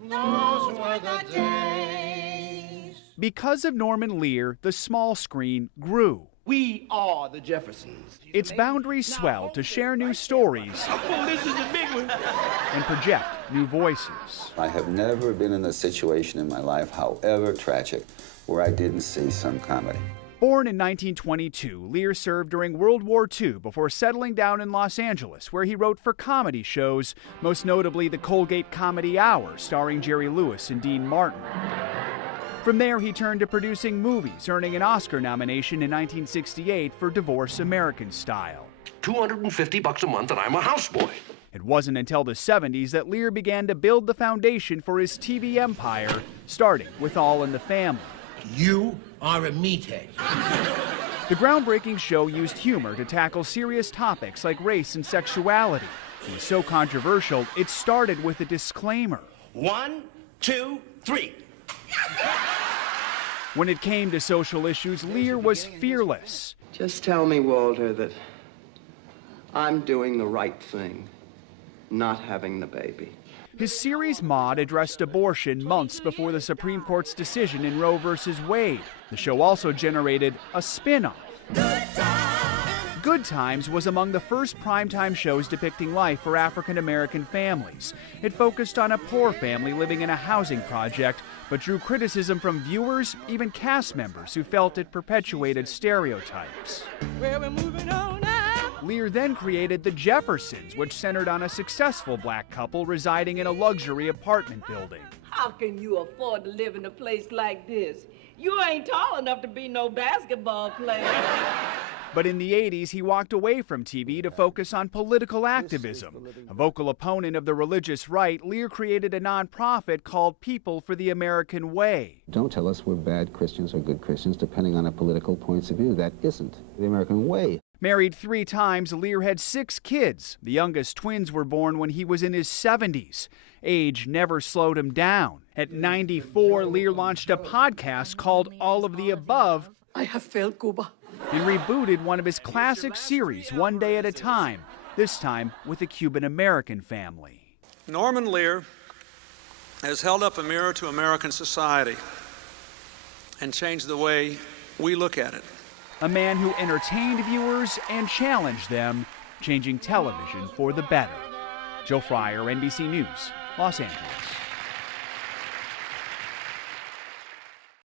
Those were the days. Because of Norman Lear, the small screen grew. We are the Jeffersons. Its boundaries swelled to share new stories Oh, this is a big one. and project new voices. I have never been in a situation in my life, however tragic, where I didn't see some comedy. Born in 1922, Lear served during World War II before settling down in Los Angeles, where he wrote for comedy shows, most notably the Colgate Comedy Hour, starring Jerry Lewis and Dean Martin. From there, he turned to producing movies, earning an Oscar nomination in 1968 for Divorce American Style. $250 a month and I'm a houseboy. It wasn't until the 70s that Lear began to build the foundation for his TV empire, starting with All in the Family. You are a meathead. The groundbreaking show used humor to tackle serious topics like race and sexuality. It was so controversial, it started with a disclaimer. 1, 2, 3. When it came to social issues, Lear was fearless. Just tell me, Walter, that I'm doing the right thing, not having the baby. His series Maude addressed abortion months before the Supreme Court's decision in Roe v. Wade. The show also generated a spin-off. Good Times was among the first primetime shows depicting life for African-American families. It focused on a poor family living in a housing project, but drew criticism from viewers, even cast members who felt it perpetuated stereotypes. Well, we're moving on now. Lear then created The Jeffersons, which centered on a successful black couple residing in a luxury apartment building. How can you afford to live in a place like this? You ain't tall enough to be no basketball player. But in the 80s, he walked away from TV to focus on political activism. A vocal opponent of the religious right, Lear created a nonprofit called People for the American Way. Don't tell us we're bad Christians or good Christians, depending on our political points of view. That isn't the American way. Married 3 times, Lear had 6 kids. The youngest twins were born when he was in his 70s. Age never slowed him down. At 94, Lear launched a podcast called All of the Above. I have failed Cuba. And rebooted one of his classic series, One Day at a Time, this time with a Cuban-American family. Norman Lear has held up a mirror to American society and changed the way we look at it. A man who entertained viewers and challenged them, changing television for the better. Joe Fryer, NBC News, Los Angeles.